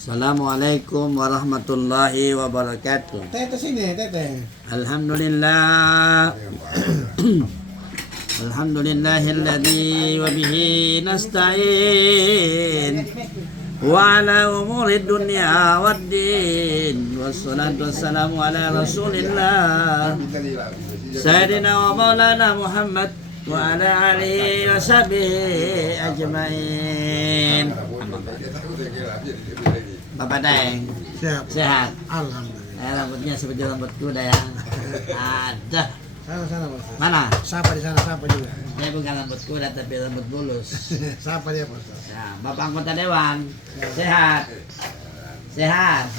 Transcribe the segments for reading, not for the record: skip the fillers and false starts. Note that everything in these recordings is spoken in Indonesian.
Assalamualaikum warahmatullahi wabarakatuh. Tete sini, tete. Alhamdulillah. Alhamdulillahilladzi wa bihi nasta'in wa ala umuri dunya waddin. Wassalatu wassalamu ala Rasulillah Sayyidina wa Maulana Muhammad wa ala alihi wa sahbihi ajmain. Bapak Daeng, sehat? Alhamdulillah. Rambutnya seperti rambut kuda ya. Ada. Sana Mas. Mana? Siapa di sana, siapa juga. Saya bukan rambut kuda tapi rambut bulus. Siapa dia, Mas? Ya, Bapak anggota dewan. Sehat. Sehat.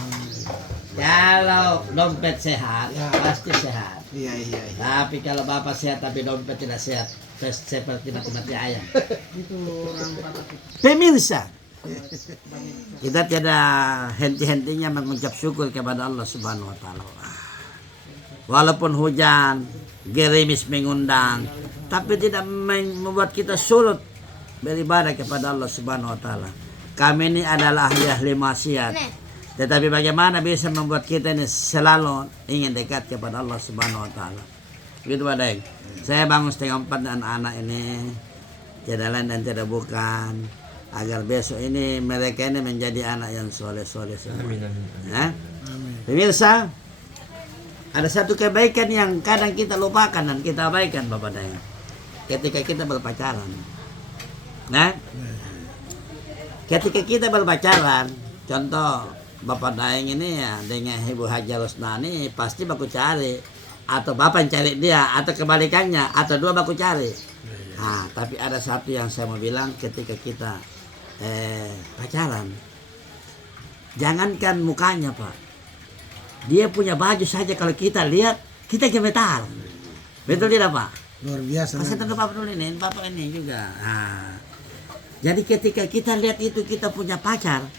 Kalau dompet sehat, Ya. pasti sehat. Iya. Tapi kalau Bapak sehat tapi dompet tidak sehat, seperti mati-mati ayam. Itu orang Batak. Pemirsa, kita tidak henti-hentinya mengucap syukur kepada Allah Subhanahu wa taala. Walaupun hujan, gerimis mengundang, tapi tidak membuat kita surut beribadah kepada Allah Subhanahu wa taala. Kami ini adalah ahli-ahli maksiat. Tetapi bagaimana bisa membuat kita ini selalu ingin dekat kepada Allah Subhanahu wa taala. Begitu Pak Daeng. Saya bangun 3:30 dan anak ini tidak lain dan tidak bukan agar besok ini mereka ini menjadi anak yang soleh-soleh semua. Ya? Pemirsa, ada satu kebaikan yang kadang kita lupakan dan kita abaikan Bapak Daeng. Ketika kita berpacaran. Nah, ketika kita berpacaran, contoh Bapak Daeng ini ya dengan Ibu Haja Rosnani pasti baku cari, atau Bapak yang cari dia, atau kebalikannya, atau dua baku cari. Nah, tapi ada satu yang saya mau bilang ketika kita pacaran, jangankan mukanya Pak, dia punya baju saja kalau kita lihat kita gemetar, betul tidak Pak? Luar biasa. Kasih tahu Bapak dulu ini, Bapak ini juga. Nah, jadi ketika kita lihat itu kita punya pacar,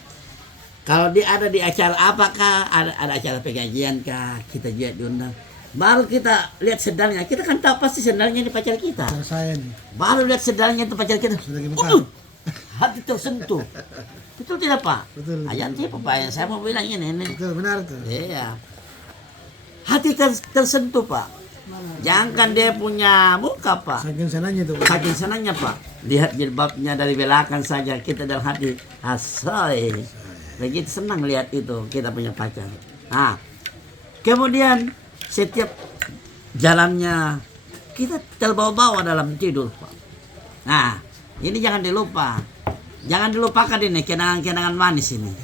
kalau dia ada di acara apakah, ada acara pengajian kah, kita juga diundang, baru kita lihat sendalnya, kita kan tahu pasti sendalnya ini pacar kita. Pacar saya nih. Baru lihat sendalnya itu pacar kita. Sudah gemetar. Hati tersentuh. Betul tidak Pak? Betul. Jangan tipu Pak, saya mau bilang ini. Betul, benar tuh. Iya. Hati tersentuh Pak. Jangankan dia punya muka Pak, Saking sananya tuh. saking senangnya Pak. Lihat jilbabnya dari belakang saja kita dalam hati asai. Begitu senang lihat itu kita punya pacar. Nah, kemudian setiap jalannya kita terbawa-bawa dalam tidur Pak. Nah, ini jangan dilupa. Jangan dilupakan ini kenangan-kenangan manis ini.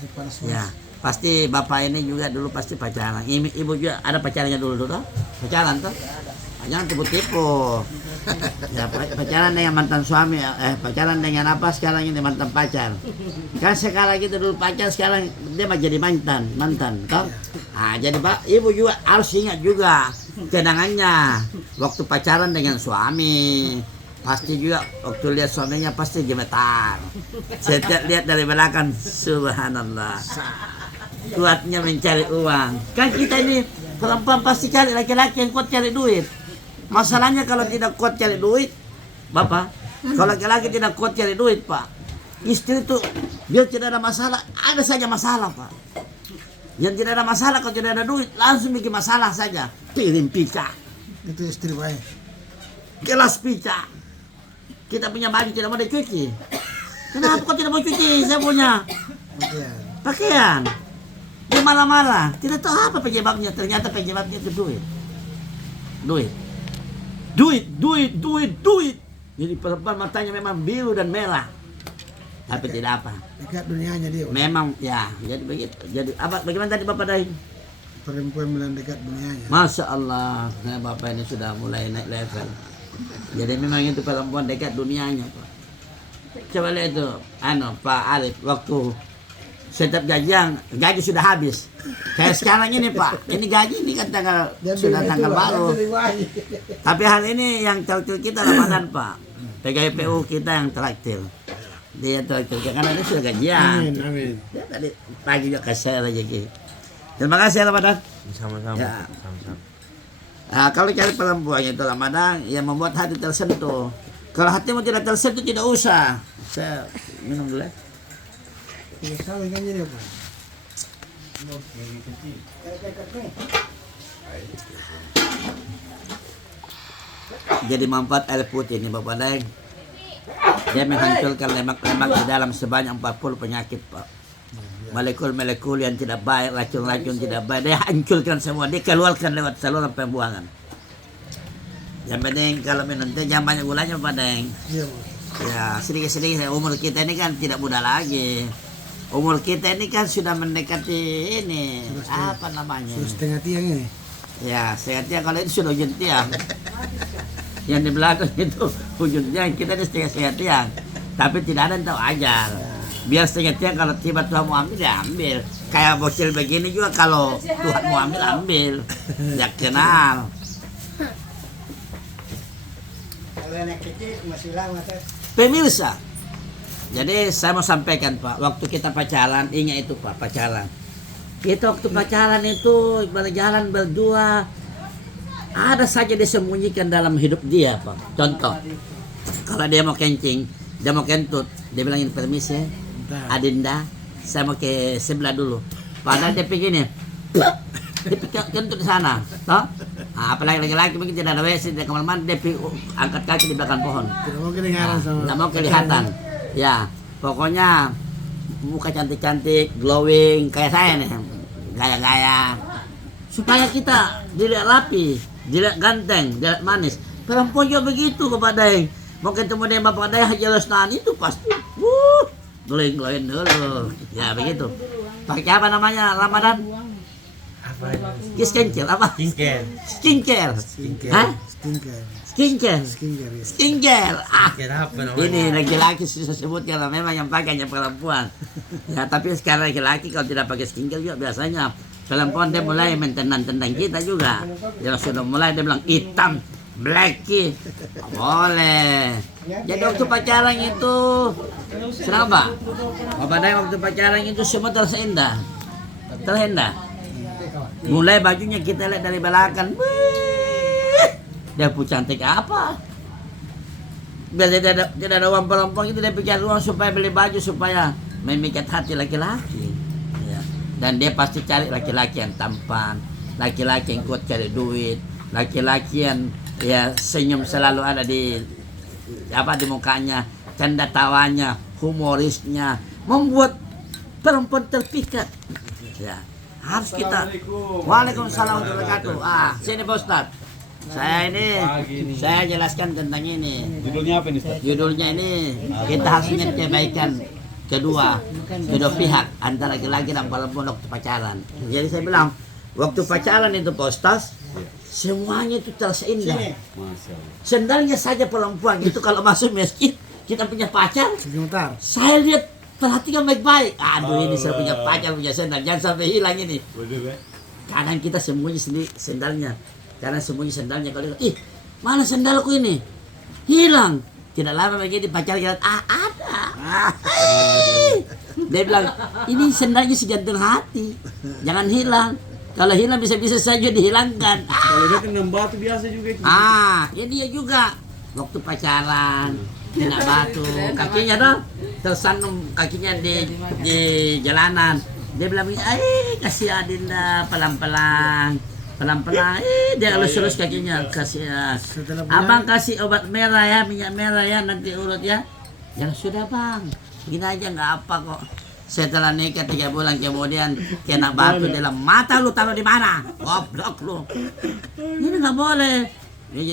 Ya, pasti Bapak ini juga dulu pasti pacaran. Ibu juga ada pacarannya dulu tuh. Pacaran tuh. Jangan tipu-tipu. Ya, pacaran dengan mantan suami, pacaran dengan apa sekarang ini mantan pacar. Kan sekarang gitu dulu pacar, sekarang dia mah jadi mantan, toh. Nah, jadi Pak, Ibu juga harus ingat juga kenangannya waktu pacaran dengan suami. Pasti juga waktu lihat suaminya pasti gemetar. Setiap lihat dari belakang, subhanallah. Kuatnya mencari uang. Kan kita ini perempuan pasti cari laki-laki yang kuat cari duit. Masalahnya kalau tidak kuat cari duit, Bapak, kalau laki-laki tidak kuat cari duit, Pak, istri itu dia tidak ada masalah, ada saja masalah, Pak. Yang tidak ada masalah kalau tidak ada duit, langsung bikin masalah saja. Piring pica, Itu istri baik. gelas pica. Kita punya baju tidak mau dicuci. Kenapa kok tidak mau cuci? Saya punya Oke. pakaian. Dia marah-marah. Tidak tahu apa penyebabnya. Ternyata penyebabnya itu duit. Duit. Jadi perempuan matanya memang biru dan merah. Tapi tidak apa. Dekat dunianya dia. Memang ya. Jadi begitu. Jadi apa? Bagaimana tadi Bapak Daeng? Perempuan bilang dekat dunianya. Masya Allah. Nah, Bapak ini sudah mulai naik level. Jadi memang itu perempuan dekat dunianya Pak. Coba lihat itu, Pak Arif, waktu setiap gaji sudah habis. Kayak sekarang ini Pak, ini gaji ini kan sudah tanggal baru. Tapi hal ini yang traktir kita Ramadan Pak. PGPU kita yang traktir. Dia traktir karena ini sudah gajian. Amin. Ya, tadi pagi juga kasih rezeki. Terima kasih Ramadan. Sama-sama. Ya. Sama-sama. Nah, kalau cari perempuan itu Ramadan yang membuat hati tersentuh. Kalau hatimu tidak tersentuh tidak usah. Saya minum dulu ya. Tidak salah kan jadi apa? Jadi manfaat air putih ini Bapak Daeng. Dia menghancurkan lemak-lemak di dalam sebanyak 40 penyakit Pak. Molekul-molekul yang tidak baik, racun-racun tidak baik, dia hancurkan semua, dia keluarkan lewat saluran pembuangan. Yang penting kalau minum teh jangan banyak gulanya Pak Daeng. Iya bos. Ya sedikit-sedikit, umur kita ini kan tidak muda lagi. Umur kita ini kan sudah mendekati ini, apa namanya? Sudah setengah tiang ini. Ya, setengah tiang, kalau itu sudah ujung tiang. Yang di belakang itu ujung tiang, kita ini setengah tiang. Tapi tidak ada yang tahu ajar. Biar setengah tiang, kalau tiba Tuhan mau ambil, ya ambil. Kayak bocil begini juga, kalau Tuhan mau ambil, ambil. Ya kenal. Kalau anak kecil masih lama teh. Pemirsa, jadi saya mau sampaikan Pak, waktu kita pacaran, ingat itu Pak, pacaran. Kita waktu pacaran itu berjalan berdua, ada saja disembunyikan dalam hidup dia Pak. Contoh, kalau dia mau kencing, dia mau kentut, dia bilangin permisi, Adinda, saya mau ke sebelah dulu. Padahal dia begini, dia kentut di sana, toh? Nah, apalagi laki-laki mungkin tidak ada WC, dia kamar mandi, dia angkat kaki di belakang pohon. Tidak mau kedengaran sama. Tidak mau kelihatan. Ya, pokoknya muka cantik-cantik, glowing kayak saya nih, gaya-gaya. Supaya kita dilihat rapi, dilihat ganteng, dilihat manis. Perempuan juga begitu kepada yang mau ketemu dengan Bapak Daya Haji Lesnani itu pasti, glowing dulu. Ya begitu. Pakai apa namanya Ramadan? Apa? Skincare apa? Skincare. Hah? Skincare. Skincare. Skincare ya. Skincare. Apa namanya? Ini laki-laki susah sebut kalau memang yang pakainya perempuan. Ya tapi sekarang laki-laki kalau tidak pakai skincare juga biasanya perempuan dia mulai mentendang-tendang kita juga. Dia sudah mulai dia bilang hitam, blacky. Boleh. Jadi waktu pacaran itu kenapa? Bapak Daya waktu pacaran itu semua tersindah. Terhendak. Mulai bajunya kita lihat dari belakang. Dia pun cantik apa? Biar tidak ada uang perempuan itu dia pikir uang supaya beli baju supaya memikat hati laki-laki. Ya. Dan dia pasti cari laki-laki yang tampan, laki-laki yang kuat cari duit, laki-laki yang ya senyum selalu ada di mukanya, canda tawanya, humorisnya, membuat perempuan terpikat. Ya. Harus kita. Waalaikumsalam warahmatullahi wabarakatuh. Sini Pak Ustadz. Saya jelaskan tentang ini. Judulnya apa ini, Ustaz? Judulnya ini kita harus ingat kebaikan kedua pihak antara laki-laki dan perempuan waktu pacaran. Jadi saya bilang waktu pacaran itu Pak Ustadz, semuanya itu terasa indah. Masya Allah. Sendalnya saja perempuan itu kalau masuk masjid kita punya pacar. Sebentar. Saya lihat perhatikan baik-baik. Aduh ini saya punya pacar punya sendal jangan sampai hilang ini. Kadang kita sembunyi sendiri sendalnya. Karena sembunyi sendalnya kalau ih mana sendalku ini hilang. Tidak lama begini pacar kita ada. Dia bilang ini sendalnya sejantung hati, jangan hilang. Kalau hilang bisa-bisa saja dihilangkan. Kalau dia kena batu biasa juga itu. Ya dia juga waktu pacaran kena batu kakinya dong tersanum kakinya di jalanan. Dia bilang kasih Adinda pelan-pelan. Dia lurus kakinya kasih abang kasih obat merah ya, minyak merah ya, nanti urut ya. Ya sudah bang, begini aja nggak apa kok. Setelah nikah 3 bulan kemudian kena batu dalam mata, lu taruh di mana? Goblok lu. Ini nggak boleh.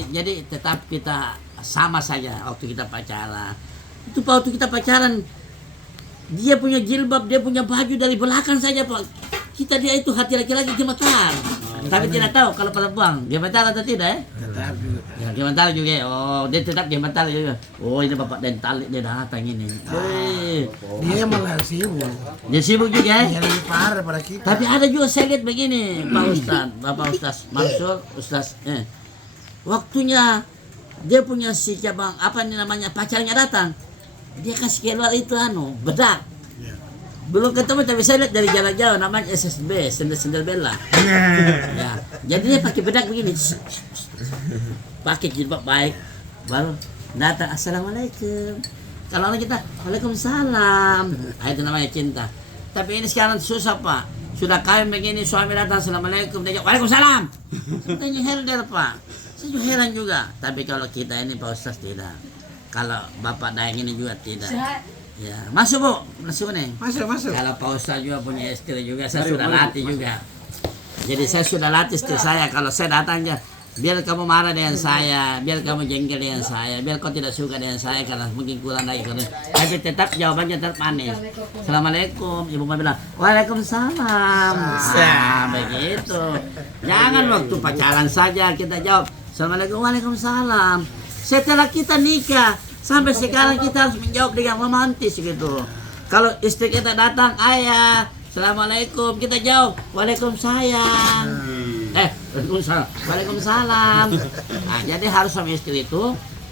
Jadi tetap kita sama saja waktu kita pacaran. Itu waktu kita pacaran dia punya jilbab, dia punya baju dari belakang saja Pak. Dia itu hati laki-laki gemetar. Tapi tidak tahu kalau perempuan gemetar atau tidak ya? Tetap juga. Ya gemetar juga. Oh, dia tetap gemetar juga. Oh, ini Bapak dental dia datang ini. Dia malah sibuk. Dia sibuk juga ya? Dia lebih parah pada kita. Tapi ada juga saya lihat begini, Pak Ustaz, Bapak Ustaz Mansur, Ustaz. Waktunya dia punya si cabang apa ini namanya pacarnya datang. Dia kasih keluar itu bedak. Belum ketemu tapi saya lihat dari jarak jauh namanya SSB, sendal bela. Ya, jadi dia pakai bedak begini. Pakai jilbab baik. Baru datang assalamualaikum. Kalau orang kita waalaikumsalam. Itu namanya cinta. Tapi ini sekarang susah Pak. sudah kawin begini, suami datang, assalamualaikum, dia jawab, waalaikumsalam. Tanya herder Pak. Saya juga heran juga. Tapi kalau kita ini Pak Ustaz tidak. Kalau Bapak Daeng ini juga tidak. Ya, masuk Bu, masuk nih. Masuk. Kalau Pak Ustaz juga punya istri juga, saya sudah latih juga. Jadi saya sudah latih istri saya, kalau saya datang aja, biar kamu marah dengan saya, biar kamu jengkel dengan saya, biar kau tidak suka dengan saya karena mungkin kurang lagi. Tapi tetap jawabannya tetap manis. Assalamualaikum, ibu mau bilang, waalaikumsalam. Nah, begitu. Jangan waktu pacaran saja kita jawab, assalamualaikum, waalaikumsalam. Setelah kita nikah, sampai sekarang kita harus menjawab dengan romantis gitu. Kalau istri kita datang, ayah, assalamualaikum, kita jawab, waalaikumsalam. Waalaikumsalam. Nah, jadi harus suami istri itu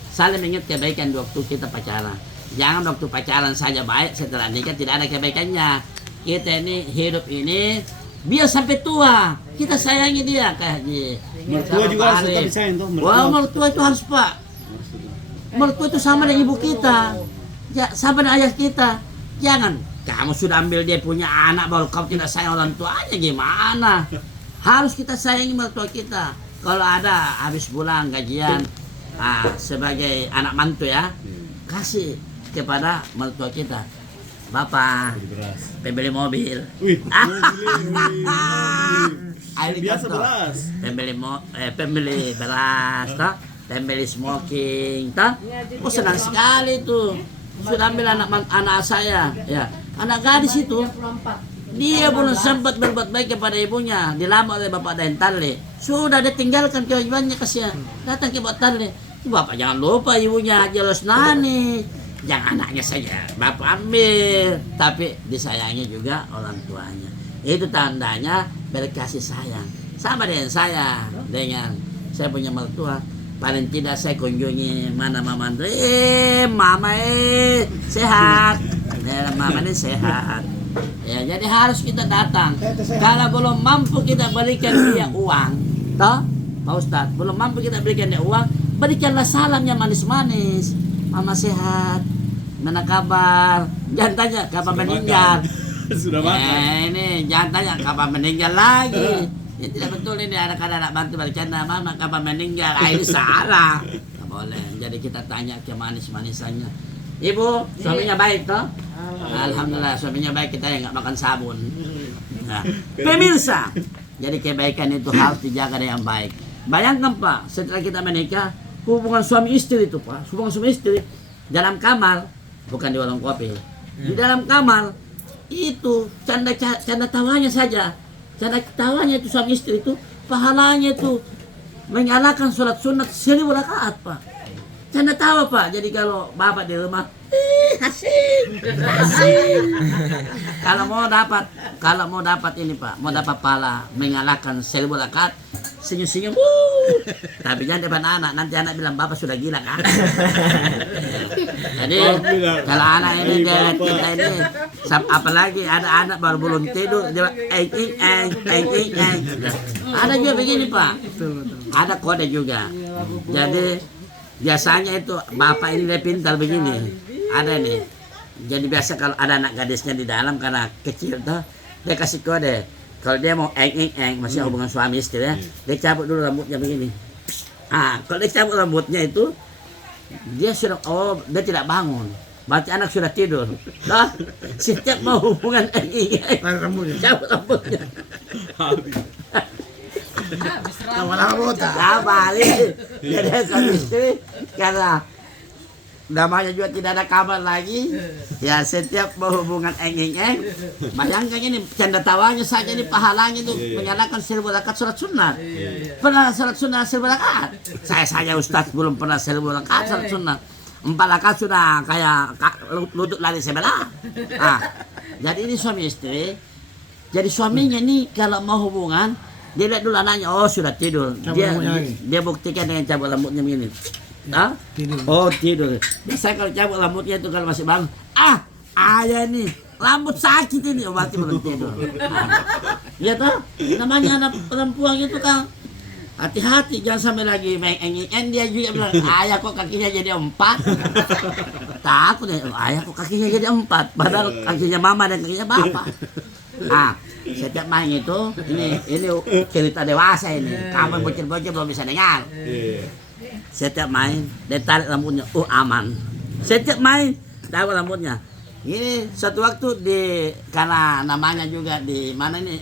saling mengingat kebaikan di waktu kita pacaran. Jangan waktu pacaran saja baik, setelah nikah tidak ada kebaikannya. Kita ini hidup ini biar sampai tua kita sayangi dia kayak Mertua juga harus tetap disayang tuh. Wah, mertua itu harus Pak. Mertua itu sama dengan ibu kita, ya, sama dengan ayah kita. Jangan kamu sudah ambil dia punya anak baru kau tidak sayang orang tuanya, gimana? Harus kita sayangi mertua kita. Kalau ada habis bulan gajian sebagai anak mantu ya, kasih kepada mertua kita. Bapak, pembeli mobil. Wih. Ayo Biasa contoh. beras. Pembeli beras, toh? Pembeli smoking, toh? Oh senang sekali tuh. Sudah ambil anak saya, ya. Anak gadis itu. Dia belum sempat berbuat baik kepada ibunya, dilamar oleh bapak dan tali. Sudah dia tinggalkan kewajibannya, kasihan. Datang ke bapak tali. Bapak jangan lupa ibunya jelas nani. Jangan anaknya saja bapak ambil, tapi disayangi juga orang tuanya. Itu tandanya berkasih sayang. Sama dengan saya, dengan saya punya mertua. Paling tidak saya kunjungi mana mama mama sehat. Mama ini sehat. Ya, jadi harus kita datang. Kalau belum mampu kita berikan dia uang, toh, Pak Ustadz, belum mampu kita berikan dia uang, berikanlah salamnya manis-manis. Mama sehat, mana kabar? Jangan tanya kapan meninggal. Sudah makan. Ini jangan tanya kapan meninggal lagi. Ya, tidak betul ini anak-anak bantu bercanda, mama kapan meninggal? Ini salah. Tidak boleh. Jadi kita tanya ke manis-manisannya. Ibu, suaminya baik toh? Alhamdulillah suaminya baik, kita yang nggak makan sabun. Nah, pemirsa, jadi kebaikan itu harus dijaga dengan baik. Bayangkan Pak, setelah kita menikah, hubungan suami istri itu Pak, hubungan suami istri dalam kamar, bukan di warung kopi, di dalam kamar itu canda tawanya saja, canda tawanya itu suami istri itu, pahalanya itu menyalakan sholat sunat 1000 rakaat Pak. Canda tawa Pak, jadi kalau bapak di rumah, asik. Kalau mau dapat ini Pak, mau dapat pahala mengalahkan 1000 rakaat, senyum-senyum. Tapi jangan depan anak, nanti anak bilang bapak sudah gila kan. Jadi kalau anak ini kita ini, apalagi ada anak baru belum tidur, dia ada juga begini Pak, ada kode juga. Jadi biasanya itu bapak ini dia pintar begini, ada nih. Jadi biasa kalau ada anak gadisnya di dalam karena kecil tuh, dia kasih kode. Kalau dia mau masih hubungan suami istri ya, dia cabut dulu rambutnya begini. Kalau dia cabut rambutnya itu, dia sudah dia tidak bangun. Berarti anak sudah tidur. Nah, setiap mau hubungan cabut rambutnya. Lama-lama botak. Balik. Jadi suami istri karena namanya juga tidak ada kabar lagi. Ya setiap mau hubungan bayangkan ini canda tawanya saja ini pahalanya itu menyalakan 1000 rakaat sholat sunat. Pernah sholat sunat 1000 rakaat? Saya saja Ustaz belum pernah 1000 rakaat sholat sunat. 4 rakaat sudah kayak lutut lari sebelah. Jadi ini suami istri. Jadi suaminya ini kalau mau hubungan, dia lihat dulu anaknya, oh sudah tidur. Dia buktikan dengan cabut rambutnya begini. Tidur. Oh tidur. Biasanya kalau cabut rambutnya itu kalau masih bangun, ada nih rambut sakit ini, berarti belum tidur. Ya toh, namanya anak perempuan itu kan hati-hati, jangan sampai lagi dia juga bilang, ayah kok kakinya jadi 4. Takut ya, ayah kok kakinya jadi 4, padahal kakinya mama dan kakinya bapak. setiap main itu ini cerita dewasa ini. Kamu bocil-bocil belum bisa dengar. Iya. Setiap main dia tarik rambutnya, aman. Setiap main tarik rambutnya. Ini suatu waktu karena namanya juga di mana ini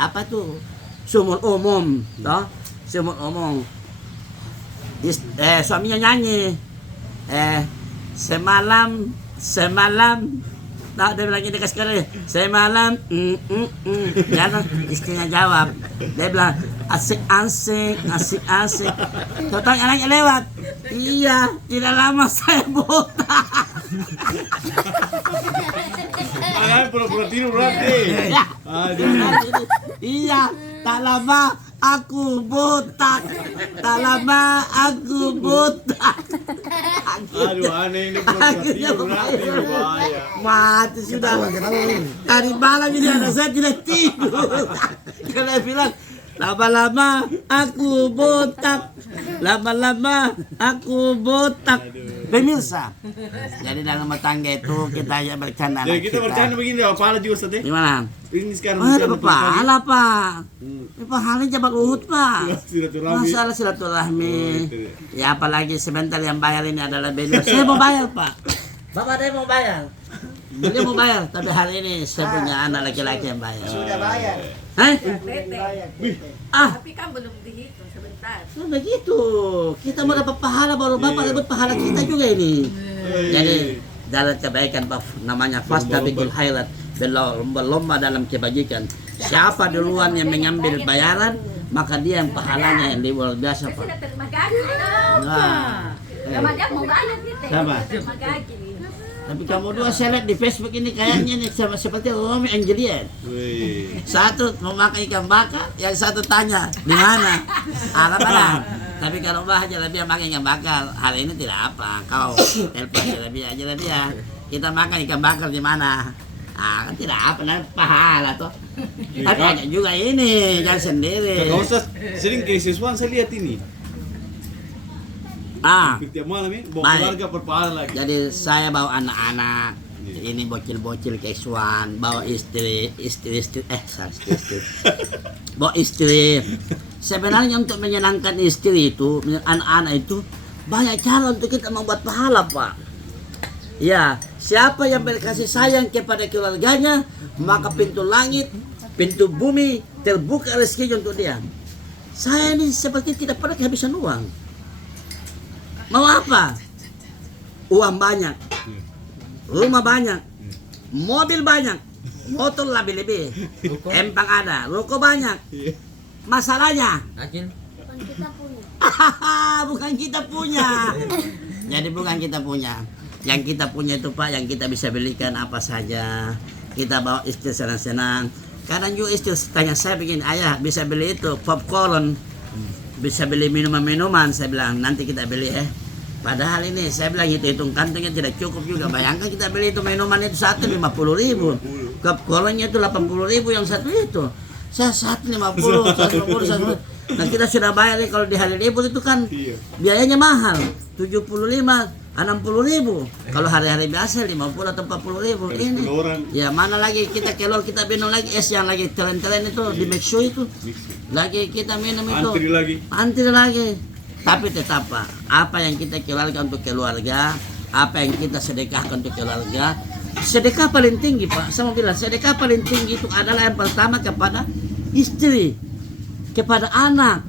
apa tuh sumur umum, toh sumur umum. Suaminya nyanyi, semalam, tak dia bilang ini sekali, semalam, jangan istrinya jawab, dia bilang asik. Total anaknya lewat, iya, tidak lama saya buta. Ah, pura-pura tidur berarti. Ya. Aduh. Iya, tak lama aku botak. Aduh, aneh ini pura-pura tidur berarti bahaya. Mati sudah. Dari malam ini anak saya tidak tidur. Karena bilang lama-lama aku botak. Pemirsa, jadi dalam rumah tangga itu kita ya bercanda. Jadi kita bercanda begini, pahala juga Ustaz ya. Gimana? Ini sekarang Ada bercanda pahala, Pak. Ini pahalanya jabat luhut, Pak. silaturahmi. Masalah silaturahmi. Ya apalagi sebentar yang bayar ini adalah beliau. Saya mau bayar, Pak. Bapak saya mau bayar. Beliau mau bayar, tapi hari ini saya punya anak laki-laki yang bayar. Sudah bayar. Hah? Tapi kan belum dihitung sebentar. Nah, begitu. Kita mau dapat pahala baru Bapak dapat pahala kita juga ini. Jadi dalam kebaikan namanya fastabikul khairat, berlomba dalam kebajikan. Siapa duluan yang mengambil bayaran, maka dia yang pahalanya yang luar biasa, Pak. Sudah terima gaji. Ramadan mau banyak kita. Sama. Terima gaji. Tapi kamu dua saya lihat di Facebook ini kayaknya nih sama seperti Romeo and Juliet. Wih. Satu mau makan ikan bakar, yang satu tanya di mana. Mana. Tapi kalau Mbah aja lebih makan ikan bakar, hari ini tidak apa. Kau telepon aja lebih ya. Kita makan ikan bakar di mana? Kan tidak apa, nanti pahala toh. Tapi ada juga ini, jangan sendiri. Kau Ustaz sering ke siswan saya lihat ini. Tiap malam ini bawa Baik. keluarga berpahala lagi. Jadi saya bawa anak-anak, ini bocil-bocil ke Iswan, bawa istri, bawa istri. Sebenarnya untuk menyenangkan istri itu, anak-anak itu, banyak cara untuk kita membuat pahala, Pak. Ya, siapa yang berkasih sayang kepada keluarganya, maka pintu langit, pintu bumi terbuka rezekinya untuk dia. Saya ini seperti tidak pernah kehabisan uang. Mau apa? Uang banyak, rumah banyak, mobil banyak, motor lebih-lebih, empang ada, rokok banyak. Masalahnya, bukan kita punya. Jadi bukan kita punya. Yang kita punya itu Pak, yang kita bisa belikan apa saja. Kita bawa istri senang-senang. Kadang juga istri tanya saya begini, ayah bisa beli itu popcorn, bisa beli minuman-minuman. Saya bilang nanti kita beli Padahal ini saya bilang hitung kantongnya tidak cukup juga. Bayangkan kita beli itu minuman itu satu 50.000, popcornnya itu 80.000 yang satu itu. Saya satu 50, 150. Nah kita sudah bayar nih, kalau di hari libur itu kan biayanya mahal, 75, 60.000. Kalau hari-hari biasa 50 atau 40.000. Ini ya mana lagi kita keluar, kita minum lagi es yang lagi tren-tren itu di Mexo itu. Lagi kita minum itu. Antri lagi. Tapi tetap Pak, apa yang kita keluarkan untuk keluarga, apa yang kita sedekahkan untuk keluarga, sedekah paling tinggi Pak. Saya mau bilang sedekah paling tinggi itu adalah yang pertama kepada istri, kepada anak,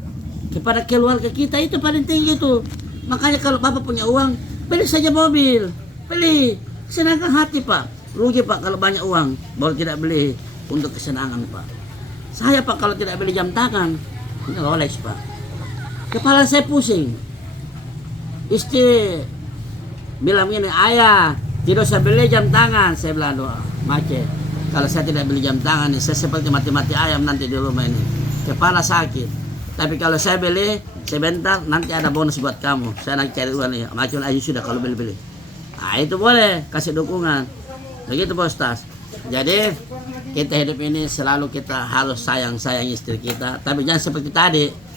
kepada keluarga kita, itu paling tinggi itu. Makanya kalau Bapak punya uang, beli saja mobil, beli, senangkan hati Pak. Rugi Pak kalau banyak uang, baru tidak beli untuk kesenangan Pak. Saya Pak kalau tidak beli jam tangan, ini Rolex Pak. Kepala saya pusing. Istri bilang begini, ayah tidak usah beli jam tangan. Saya bilang, doa macet. Kalau saya tidak beli jam tangan, saya seperti mati-mati ayam nanti di rumah ini. Kepala sakit. Tapi kalau saya beli, sebentar nanti ada bonus buat kamu. Saya nanti cari uang nih. Macam aja sudah kalau beli-beli. Nah itu boleh, kasih dukungan. Begitu Pak Ustaz. Jadi kita hidup ini selalu kita harus sayang-sayang istri kita. Tapi jangan seperti tadi.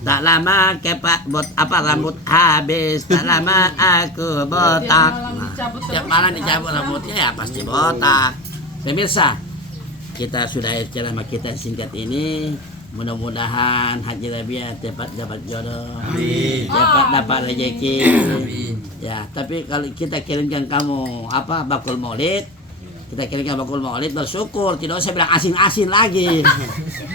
Tak lama rambut habis, tak lama aku botak. Tiap malam dicabut rambutnya ya pasti botak. Pemirsa, kita sudah akhir ceramah kita singkat ini. Mudah-mudahan Haji Rabia cepat dapat jodoh, cepat dapat rezeki. Ya, tapi kalau kita kirimkan kamu bakul maulid, kita kirimkan bakul maulid bersyukur, tidak usah bilang asin-asin lagi.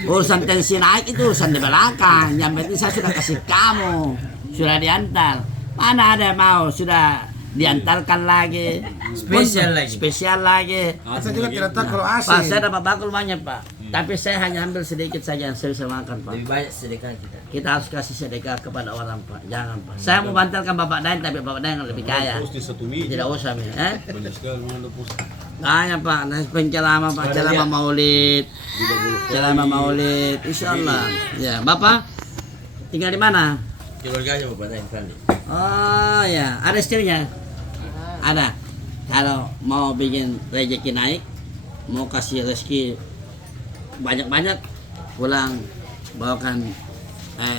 Urusan tensi naik itu urusan di belakang. Yang penting saya sudah kasih kamu, sudah diantar. Mana ada yang mau sudah diantarkan lagi, spesial lagi. Saya juga tidak tahu kalau Pak, asin. saya dapat bakul banyak Pak. Tapi saya hanya ambil sedikit saja yang saya bisa makan Pak. Lebih banyak sedekah kita. Kita harus kasih sedekah kepada orang Pak. Jangan Pak. Saya mau bantalkan Bapak Daeng, tapi Bapak Daeng lebih kaya. Pos di 1 mil. Tidak usah Mi. Banyak sekali mana pos. Banyak Pak. Nah, penceramah Pak. Ceramah maulid. Ceramah maulid. Insya Allah. Ya Bapak tinggal di mana? Keluarganya Bapak Daeng Fandi. Oh ya. Ada istrinya? Ada. Kalau mau bikin rezeki naik, mau kasih rezeki banyak-banyak, pulang bawakan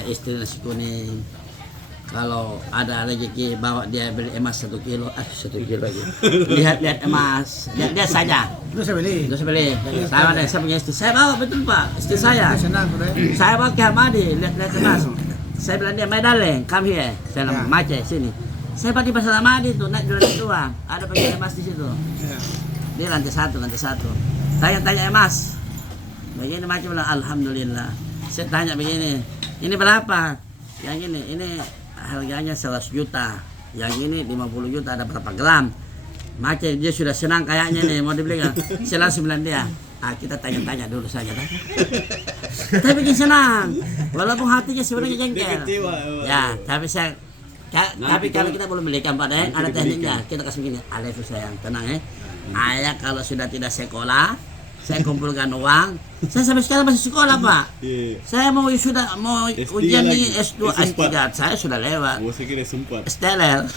istri nasi kuning. Kalau ada rezeki bawa dia beli emas 1 kilo, 1 kilo lagi. Lihat emas, lihat saja. Itu saya beli. Terus beli. Saya punya istri. Saya bawa betul Pak, istri saya. Senang sudah. Saya bawa ke Hamadi, lihat emas. Saya bilang dia, my darling, come here. Saya bilang, Mace, sini. Saya di pasar Hamadi tuh, naik di lantai 2. Ada penjual emas di situ. Ya. Dia lantai satu. Tanya emas. Begini macam bilang alhamdulillah. Saya tanya begini, ini berapa? Yang ini harganya 100 juta. Yang ini 50 juta, ada berapa gram? Macam dia sudah senang kayaknya nih mau dibeli kan. Saya langsung bilang dia, kita tanya-tanya dulu saja kan. Tapi bikin senang. Walaupun hatinya sebenarnya jengkel. Ya, tapi kalau kita belum belikan Pak Daeng, ada tekniknya. Kita kasih begini, Alef sayang, tenang ya. Ayah kalau sudah tidak sekolah, saya kumpulkan uang. Saya sampai sekarang masih sekolah Pak. Saya mau ujian di S2, S3. Saya sudah lewat. Saya kira sempat. Steller.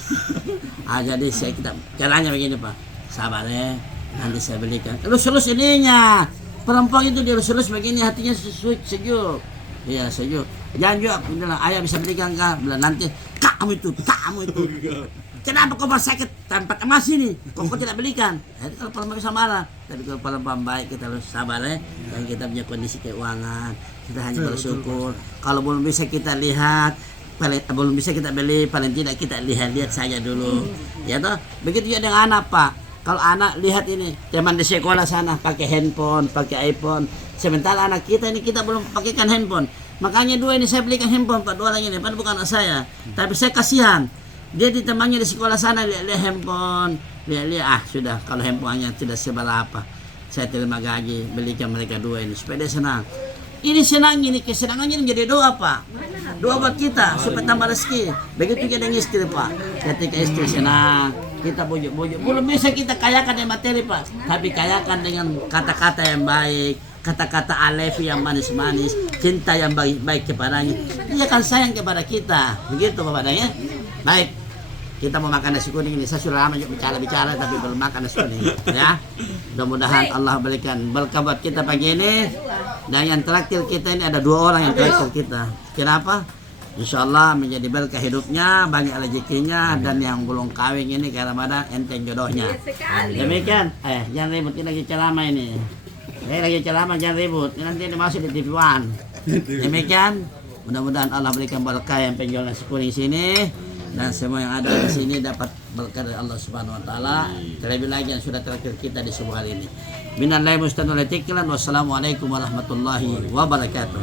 Jadi kita caranya begini Pak. Sabar ya. Nanti saya belikan. Lulus ininya. Perempuan itu dia lulus begini hatinya sejuk. Iya sejuk. Jangan juga aku bilang ayah bisa belikan kah? Bilang nanti kamu itu. Kenapa kau sakit tanpa emas ini? Kok tidak belikan? Jadi kalau perempuan bisa marah. Tapi kalau perempuan baik kita harus sabar ya. Dan kita punya kondisi keuangan. Kita hanya bersyukur. Kalau belum bisa kita lihat, belum bisa kita beli, paling tidak kita lihat saja dulu. Ya toh? Begitu juga dengan anak Pak. Kalau anak lihat ini, zaman di sekolah sana pakai handphone, pakai iPhone. Sementara anak kita ini kita belum pakaikan handphone. Makanya 2 ini saya belikan handphone Pak, 2 orang ini. Padahal bukan anak saya. Tapi saya kasihan. Dia ditemani di sekolah sana lihat handphone, lihat sudah kalau handphonenya tidak seberapa. Saya terima gaji, belikan mereka 2 ini supaya dia senang. Ini senang ini kesenangannya menjadi doa Pak. Doa buat kita supaya tambah rezeki. Begitu juga dengan istri Pak. Ketika istri senang, kita bujuk-bujuk. Belum bisa kita kayakan dengan materi Pak, tapi kayakan dengan kata-kata yang baik, kata-kata Alef yang manis-manis, cinta yang baik kepadanya. Dia akan sayang kepada kita. Begitu Bapak Daeng ya. Baik, kita mau makan nasi kuning ini. Saya sudah lama bicara tapi belum makan nasi kuning ya. Mudah-mudahan Allah berikan berkah buat kita pagi ini. Dan yang terakhir kita ini ada 2 orang yang terakhir kita. Kenapa? Insya Allah menjadi berkah hidupnya, banyak rezekinya, dan yang belum kawin ini kayak Ramadan enteng jodohnya. Demikian. Jangan ribut, ini lagi ceramah ini. Lagi ceramah, jangan ribut. Ini nanti masuk di TV One. Demikian. Mudah-mudahan Allah berikan berkah yang penjual nasi kuning sini. Dan semua yang ada di sini dapat berkah dari Allah Subhanahu wa taala. Terlebih lagi yang sudah terakhir kita di subuh hari ini. Minallahi mustanul atiqlan. Wassalamualaikum warahmatullahi wabarakatuh.